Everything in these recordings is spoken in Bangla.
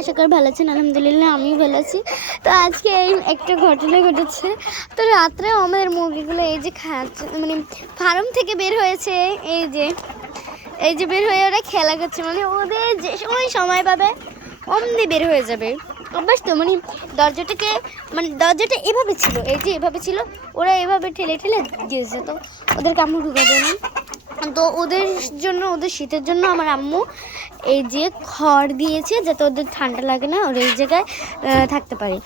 আশা করি ভালো আছেন। আলহামদুলিল্লাহ আমিও ভালো আছি। তো আজকে এই একটা ঘটনা ঘটেছে। তো রাত্রে আমাদের মুরগিগুলো এই যে খাচ্ছে, মানে ফার্ম থেকে বের হয়েছে, এই যে বের হয়ে ওরা খেলা করছে, মানে ওদের যে সময় পাবে অমনি বের হয়ে যাবে। অভ্যাস তো, দরজাটা এভাবে ছিল, এই যে এভাবে ছিল, ওরা এভাবে ঠেলে ঠেলে দিয়েছে, তো ওদের কামড় ঢুকাবে না। তো ওদের জন্য, ওদের শীতের জন্য আমার আম্মু এই যে খড় দিয়েছে, যাতে ওদের ঠান্ডা লাগে না, ওরা এই জায়গায় থাকতে পারে।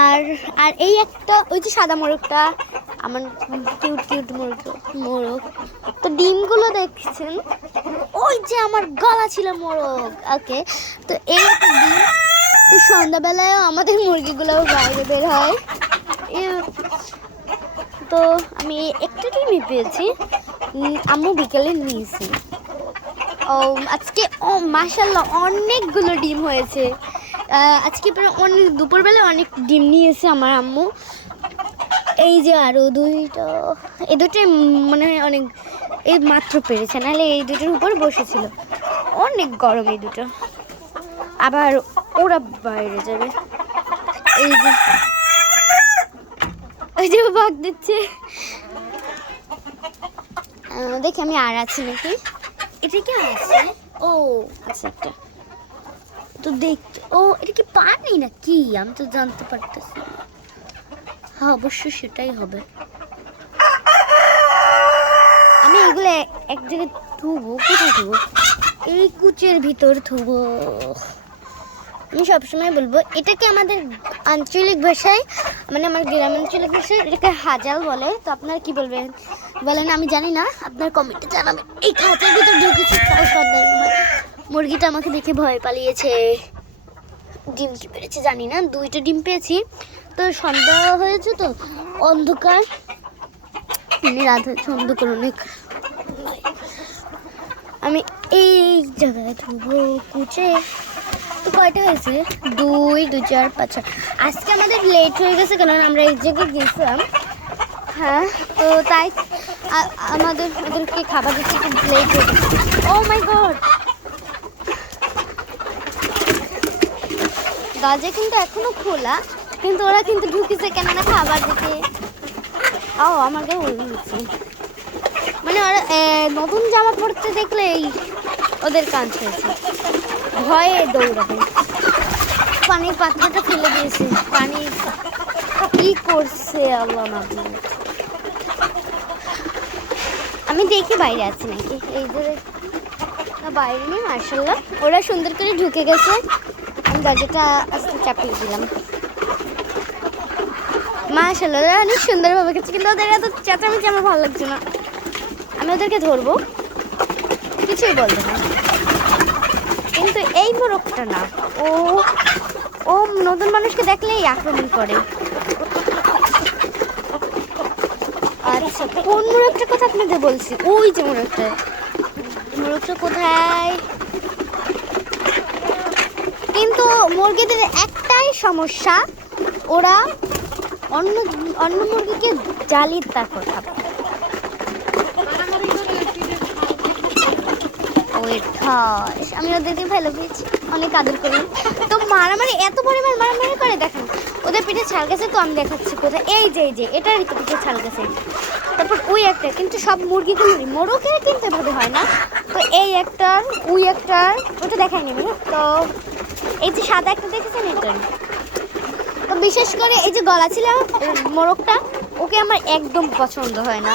আর আর এই একটা ওই যে সাদা মোরগটা, আমার কিউট কিউট মোরগ। তো ডিমগুলো দেখছেন, ওই যে আমার গলা ছিল মোরগ। ওকে, তো এই ডিম। তো সন্ধ্যাবেলায়ও আমাদের মুরগিগুলোও বাইরে বের হয়। তো আমি একটা ডিমই পেয়েছি, আম্মু বিকেলে নিয়েছি। ও আজকে মাশাআল্লাহ অনেকগুলো ডিম হয়েছে। আজকে অনেক দুপুরবেলা অনেক ডিম নিয়েছে আমার আম্মু। এই যে আরও দুইটা, এই দুটোই মনে হয় অনেক, এই মাত্র পেরেছে, নাহলে এই দুটোর উপর বসেছিল। অনেক গরম এই দুটো, আবার ওরা বাইরে যাবে। এই যে বাঘ দিচ্ছে, দেখি আমি আর আছি নাকি। এটা কি আছে? ও আচ্ছা, একটা তো দেখতে, ও এটা কি পানি না কি, আমি তো জানতে পারতেছি না। হ্যাঁ অবশ্যই সেটাই হবে। আমি এগুলো এক জায়গায় থুবো, কোথায় থুবো? এই কুচের ভিতর থুবো। আমি সবসময় বলবো, এটাকে আমাদের আঞ্চলিক ভাষায়, মানে আমার গ্রামাঞ্চলিক ভাষায় এটাকে হাজাল বলে। তো আপনারা কি বলেন আমি জানি না, আপনার কমেন্টে জানাবেন। এই খাঁচার ভিতর ঢুকেছে, মুরগিটা আমাকে দেখে ভয় পালিয়েছে। ডিম কি পেরেছে জানি না, দুইটা ডিম পেয়েছি। তো সন্ধ্যা হয়েছে, তো অন্ধকার, রাত হয়েছে, অন্ধকার অনেক। আমি এই জায়গায় থুবো কুচে। তো কয়টা হয়েছে? 2, 2, 4, 5, 6। আজকে আমাদের লেট হয়ে গেছে, কারণ আমরা এই জায়গায় গেছিলাম। হ্যাঁ, তো তাই ওদেরকে খাবার দিতে একটু লেট হয়ে গেছে। ও মাই গড, দরজা কিন্তু এখনো খোলা, কিন্তু ওরা কিন্তু ঢুকেছে কেননা খাবার দিতে। ও আমার গায়ে উড়ে গেছে, মানে ওরা নতুন জামা পরতে দেখলেই ওদের কাজ হয়েছে, ভয়ে দৌড়াবে। পানির পাত্রটা ফেলে দিয়েছে, পানি কি করছে আল্লাহ না। আমি দেখি বাইরে আছি নাকি, এই যে বাইরে নেই। মার্শাল্লাহ ওরা সুন্দর করে ঢুকে গেছে, আমি দরজাটা আস্তে চাপিয়ে দিলাম। মার্শাল্লাহ ওরা অনেক সুন্দরভাবে গেছে, কিন্তু ওদের এত চেঁচামেচি আমার ভালো লাগছে না। আমি ওদেরকে ধরবো, কিছুই বলবো না। কিন্তু এই মোরগটা না, ও নতুন মানুষকে দেখলেই আক্রমণ করে। আচ্ছা, কোন মোরগটার কথা আপনাদের বলছি? ওই যে মোরগটা কোথায়? কিন্তু মুরগিদের একটাই সমস্যা, ওরা অন্য মুরগিকে জ্বালিয়ে তারপর খাবে। আমি ওদেরকে ফেলে পেয়েছি, অনেক আদর করি। তো মারামারি, এত পরিমাণ মারামারি করে, দেখেন ওদের পিঠে ছাল গেছে। তো আমি দেখাচ্ছি কোথায়, এই যে এটার পিঠে ছাল গেছে। তারপর ওই একটা, কিন্তু সব মুরগিগুলোরই, মোরগের কিন্তু এভাবে হয় না। তো এই একটার, ওই একটার, ওটা দেখাইনি আমি। তো এই যে সাদা একটা দেখেছেন, এটার। তো বিশেষ করে এই যে গলা ছিল মোরগটা, ওকে আমার একদম পছন্দ হয় না।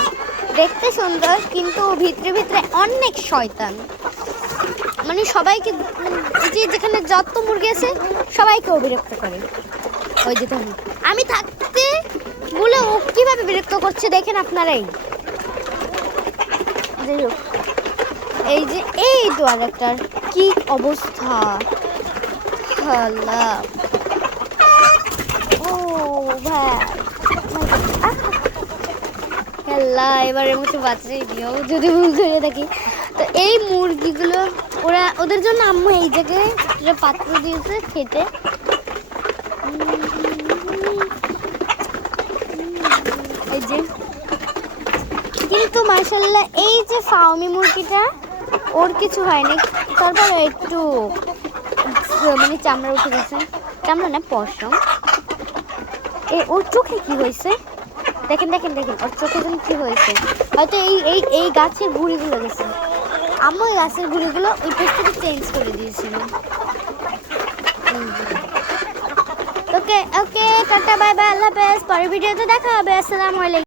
দেখতে সুন্দর, কিন্তু ভিতরে ভিতরে অনেক শয়তান, মানে সবাইকে, যেখানে যত মুরগি আছে সবাইকে ও বিরক্ত করে। ওই যে আমি থাকতে বলে ও কিভাবে বিরক্ত করছে দেখেন আপনারাই। এই যে এই তো আর একটার কি অবস্থা, আল্লাহ। ও ভাই আল্লাহ, এবারের মতো বাঁচাই দিও যদি ভুল করে থাকি। তো এই মুরগিগুলো, ওদের জন্য আম্মু এই জায়গায় পাত্র দিয়েছে খেতে। এই যে, কিন্তু মাশাআল্লাহ এই যে ফাউমি মুরগিটা, ওর কিছু হয়নি। তারপর একটু মানে চামড়া উঠে গেছে, চামড়া না পশম। ওর চোখে কি হয়েছে দেখেন দেখেন দেখেন, ওর চোখে যেন কি হয়েছে, হয়তো এই গাছের গুঁড়িগুলো গেছে। আম্মু এই গাছের গুঁড়িগুলো ওই পেট থেকে চেঞ্জ করে দিয়েছিল। ওকে ওকে টাটা বাই বাই, আল্লাহ হাফেজ, পরের ভিডিওতে দেখা হবে। আসসালামু আলাইকুম।